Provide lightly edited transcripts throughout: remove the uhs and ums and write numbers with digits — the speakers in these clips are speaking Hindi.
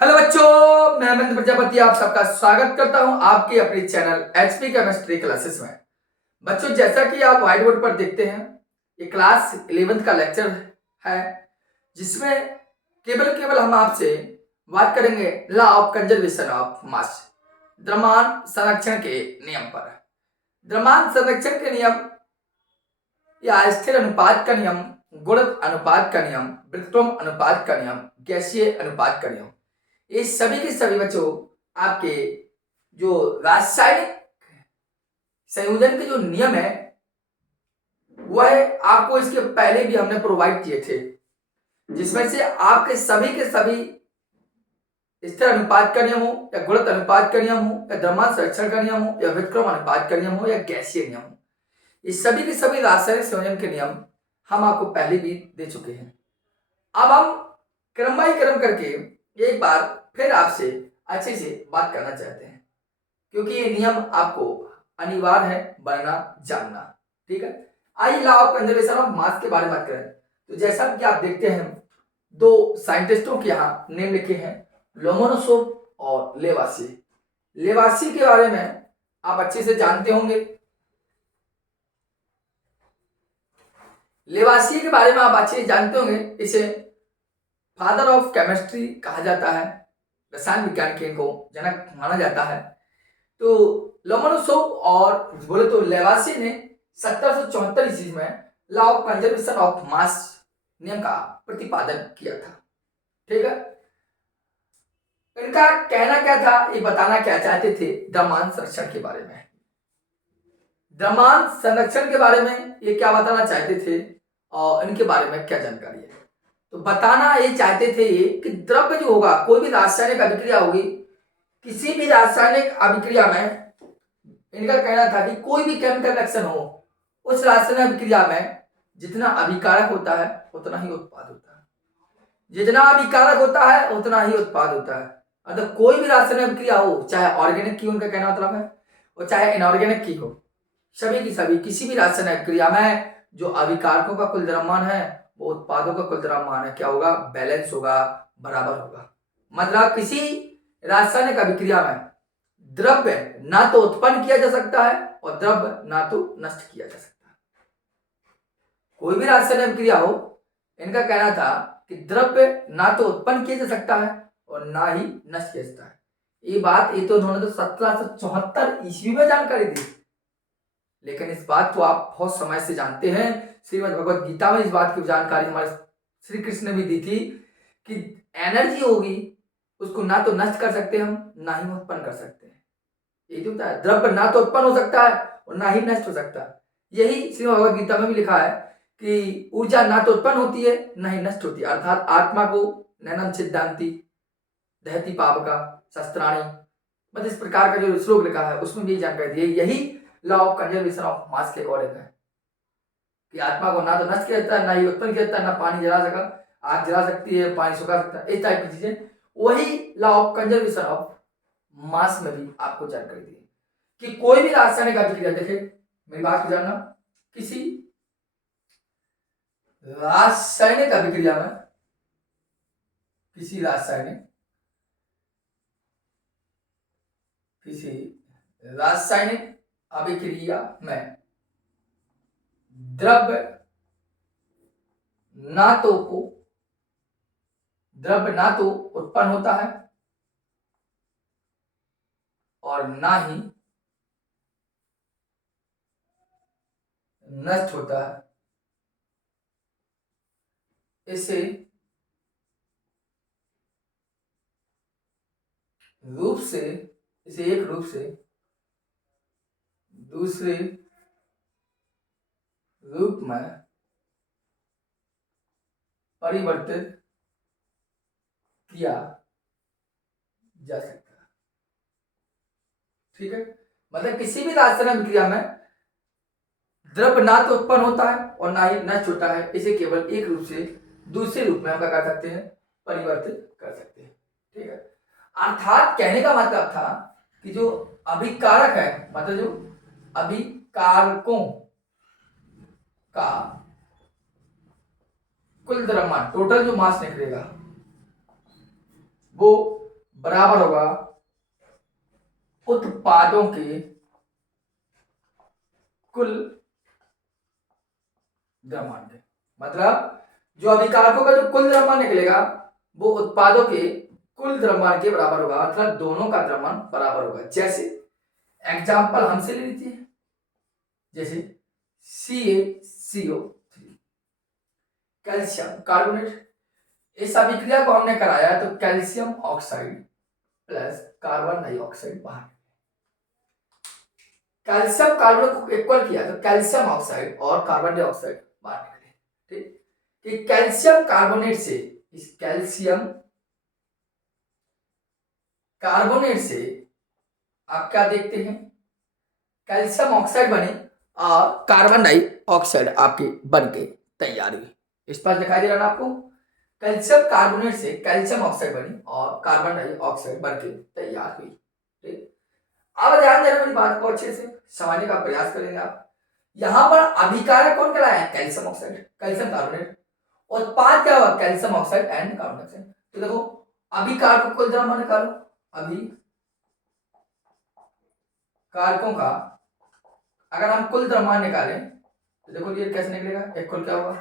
हेलो बच्चों, मैं अमित प्रजापति आप सबका स्वागत करता हूं आपके अपने चैनल एचपी केमिस्ट्री क्लासेस में। बच्चों, जैसा कि आप व्हाइट बोर्ड पर देखते हैं, ये क्लास 11th का लेक्चर है जिसमें केवल हम आपसे बात करेंगे law of conservation of mass, द्रव्यमान संरक्षण के नियम पर। द्रव्यमान संरक्षण के नियम या स्थिर अनुपात का नियम, गुणित अनुपात का नियम, व्युत्क्रम अनुपात का नियम, गैसीय अनुपात का नियम, ये सभी के सभी बच्चों आपके जो रासायनिक संयोजन के जो नियम है वह आपको इसके पहले भी हमने प्रोवाइड किए थे, जिसमें से आपके सभी के सभी स्थिर अनुपात का नियम हो या गुणित अनुपात का नियम हो या द्रव्यमान संरक्षण का नियम हो या व्युत्क्रम अनुपात का नियम हो या गैसीय नियम हो, ये सभी के सभी रासायनिक संयोजन के नियम हम आपको पहले भी दे चुके हैं। अब हम क्रम बाई क्रम करके एक बार फिर आपसे अच्छे से बात करना चाहते हैं, क्योंकि ये नियम आपको अनिवार्य है बनना जानना। ठीक है, आइए law of conservation of mass के बारे में बात करें। तो जैसा कि आप देखते हैं, दो साइंटिस्टों के यहाँ नेम लिखे हैं, लोमोनोसोव और लेवासी। लेवासी के बारे में आप अच्छे से जानते होंगे। लेवासी के बारे में आप अच्छे से जानते होंगे, इसे फादर ऑफ केमिस्ट्री कहा जाता है, रसायन विज्ञान के इनको जनक माना जाता है। तो लोमोनोसोव और बोले तो लेवासी ने 1774 ईस्वी में law of conservation of mass नियम का प्रतिपादन किया था। ठीक है, इनका कहना क्या था, ये बताना क्या चाहते थे द्रव्यमान संरक्षण के बारे में। द्रव्यमान संरक्षण के बारे में ये क्या बताना चाहते थे और इनके बारे में क्या जानकारी है। तो बताना ये चाहते थे ये कि द्रव्य जो होगा, कोई भी रासायनिक अभिक्रिया होगी, किसी भी रासायनिक अभिक्रिया में इनका कहना था कि कोई भी केमिकल रिएक्शन हो, उस रासायनिक अभिक्रिया में जितना अभिकारक होता है उतना ही उत्पाद होता है, जितना अभिकारक होता है उतना ही उत्पाद होता है। अर्थात कोई भी रासायनिक अभिक्रिया हो, चाहे ऑर्गेनिक की, उनका कहना मतलब है, और चाहे इनऑर्गेनिक की हो, सभी की सभी किसी भी रासायनिक अभिक्रिया में जो अभिकारकों का कुल द्रव्यमान है वो उत्पादों का कुल द्रव्यमान है क्या होगा, बैलेंस होगा, बराबर होगा। मतलब किसी रासायनिक अभिक्रिया में द्रव्य ना तो उत्पन्न किया जा सकता है और द्रव्य ना तो नष्ट किया जा सकता है। कोई भी रासायनिक अभिक्रिया हो, इनका कहना था कि द्रव्य ना तो उत्पन्न किया जा सकता है और ना ही नष्ट किया जाता है। ये तो उन्होंने तो 1774 ईस्वी में जानकारी दी, लेकिन इस बात को आप बहुत समय से जानते हैं। श्रीमद् भगवत गीता में इस बात की जानकारी हमारे श्री कृष्ण ने भी दी थी कि एनर्जी होगी उसको ना तो नष्ट कर सकते हम, ना ही उत्पन्न कर सकते हैं। ये जो होता है, द्रव्य ना तो उत्पन्न हो सकता है और ना ही नष्ट हो सकता है। यही श्रीमद् भगवत गीता में भी लिखा है कि ऊर्जा ना तो उत्पन्न होती है ना ही नष्ट होती है। अर्थात आत्मा को नैनम सिद्धांति दहति पावका शस्त्राणी, मतलब इस प्रकार का जो श्लोक लिखा है उसमें भी जानकारी दी है। यही law of conservation of mass के अकॉर्डिंग है कि आत्मा को ना तो नष्ट किया जाता है, ना ही उत्पन्न किया जाता है, ना पानी जला सका, आग जला सकती है, पानी सुखा सकता है, इस टाइप की चीजें वही law of conservation of mass में भी आपको जानकारी दी कि कोई भी रासायनिक अभिक्रिया, देखे मेरी बात को जानना, किसी रासायनिक अभिक्रिया में, किसी रासायनिक अभिक्रिया में द्रव्य ना तो उत्पन्न होता है और ना ही नष्ट होता है। इसे एक रूप से दूसरे रूप में परिवर्तित किया जा सकता है। ठीक है, मतलब किसी भी रासायनिक अभिक्रिया में द्रव्य ना तो उत्पन्न होता है और ना ही नष्ट होता है, इसे केवल एक रूप से दूसरे रूप में हम क्या कर सकते हैं, परिवर्तित कर सकते हैं। ठीक है, अर्थात कहने का मतलब था कि जो अभिकारक है, मतलब जो अभिकारकों का कुल द्रव्यमान, टोटल जो मास निकलेगा वो बराबर होगा उत्पादों के कुल द्रव्यमान के। मतलब जो अभिकारकों का जो कुल द्रव्यमान निकलेगा वो उत्पादों के कुल द्रव्यमान के बराबर होगा, मतलब दोनों का द्रव्यमान बराबर होगा। जैसे एग्जाम्पल हमसे ले लीजिए, जैसे CaCO3 कैल्शियम कार्बोनेट, इस अभिक्रिया को हमने कराया तो calcium oxide plus carbon dioxide बाहर, कैल्शियम कार्बन को इक्वल किया तो कैल्शियम ऑक्साइड और कार्बन डाइऑक्साइड बाहर निकले। ठीक, कि कैल्शियम कार्बोनेट से, इस कैल्शियम कार्बोनेट से आप क्या देखते हैं, कैल्शियम ऑक्साइड बने और कार्बन डाइऑक्साइड आपके बन के तैयार हुई। इस पर दिखाई दे रहा है आपको, कैल्शियम कार्बोनेट से कैल्शियम ऑक्साइड बनी और कार्बन डाइऑक्साइड बन के तैयार हुई। ठीक, अब ध्यान देना, मेरी बात को अच्छे से समझने का प्रयास करेंगे आप। यहां पर अभिकारक कौन कराया है, कैल्शियम ऑक्साइड कैल्शियम कार्बोनेट, उत्पाद क्या हुआ, calcium oxide and carbon dioxide. तो देखो अभिकारक को कुल द्रव्यमान निकालो, अभी कारकों का अगर हम कुल द्रव्यमान निकालें तो देखो ये कैसे निकलेगा, एक कुल क्या होगा,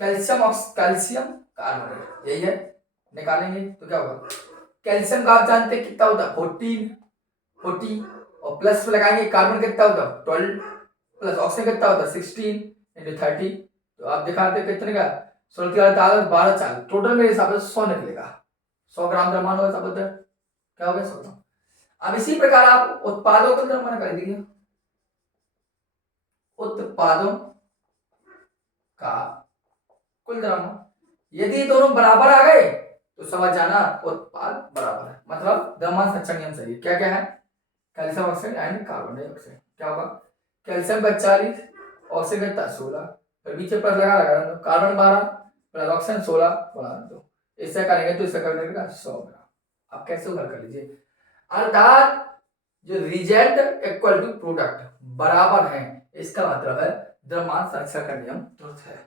कैल्शियम कार्बोनेट, यही है, निकालेंगे तो क्या होगा, कैल्शियम का आप जानते हैं कितना होता है 40 और प्लस लगाएंगे कार्बन कितना होता है 12 प्लस ऑक्सीजन कितना होता है 16 × 30, तो आप दिखाते कितने का 16 12 40, टोटल मेरे हिसाब से 100 निकलेगा, 100 ग्राम द्रव्यमान होगा सब उधर, क्या हो गया 100 ग्राम। अब इसी प्रकार आप उत्पादों का द्रव्यमान कर दीजिए, उत्पादों का कुल द्रव्यमान, यदि दोनों बराबर आ गए तो समझ जाना उत्पाद बराबर है, मतलब द्रव्यमान संरक्षण नियम सही है। क्या क्या है, calcium oxide and carbon dioxide, क्या होगा कैल्शियम का 40 ऑक्सीजन कितना 16, फिर बीच प्लस लगा कार्बन 12 प्लस ऑक्सीजन 16 बना दो, इससे करेंगे तो इससे करने का 100 ग्राम। आप कैसे उधर कर लीजिए, अर्थात जो रिजल्ट इक्वल टू प्रोडक्ट बराबर है, इसका मतलब है द्रव्यमान संरक्षण का नियम तुरंत है।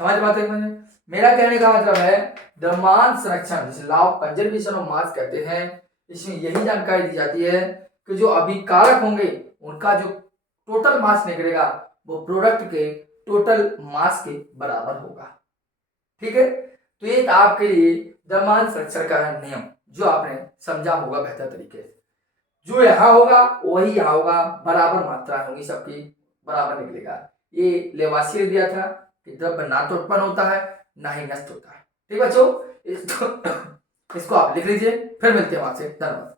समझ बात है मुझे, मेरा कहने का मतलब है द्रव्यमान संरक्षण जिसे law of conservation of mass कहते हैं, इसमें यही जानकारी दी जाती है कि जो अभिकारक होंगे उनका जो टोटल मास निकलेगा वो प्रोडक्ट के टोटल मास के बराबर होगा। ठीक है, तो ये आपके लिए द्रव्यमान संरक्षण का नियम जो आपने समझा होगा बेहतर तरीके से, जो यहाँ होगा वही यहाँ होगा, बराबर मात्रा होगी सबकी, बराबर निकलेगा। ये लेवासी दिया था कि द्रव्य ना तो उत्पन्न होता है ना ही नष्ट होता है। ठीक बच्चों, इसको आप लिख लीजिए, फिर मिलते हैं आपसे, धन्यवाद।